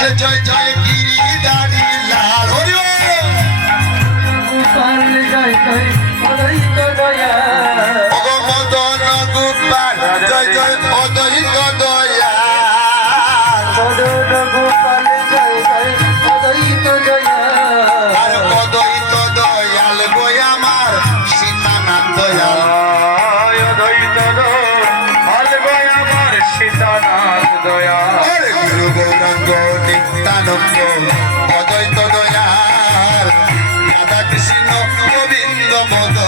জয় জয় গিরিধারী লাল হরি গোপাল জয় জয় অদৈত দয়া। মদন গোপাল জয় জয় অদৈত দয়া। মদন গোপাল জয় জয় অদৈত দয়া। আর অদৈত দয়াল বই আমার সীতানাথ দয়াল। নিত্যানন্দ অদ্বৈত দয়াল রাধা কৃষ্ণ গোবিন্দ মদ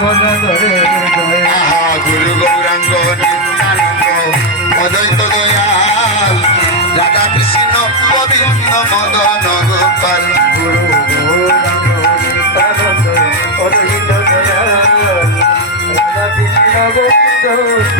গজাধরের জয়। গুরু গৌরাঙ্গ অদ্বৈত দয়াল, রাধা কৃষ্ণ গোবিন্দ মদন গোপাল। গুরু গৌরাঙ্গ অদ্বৈত দয়াল, রাধা কৃষ্ণ গোবিন্দ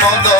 mundo.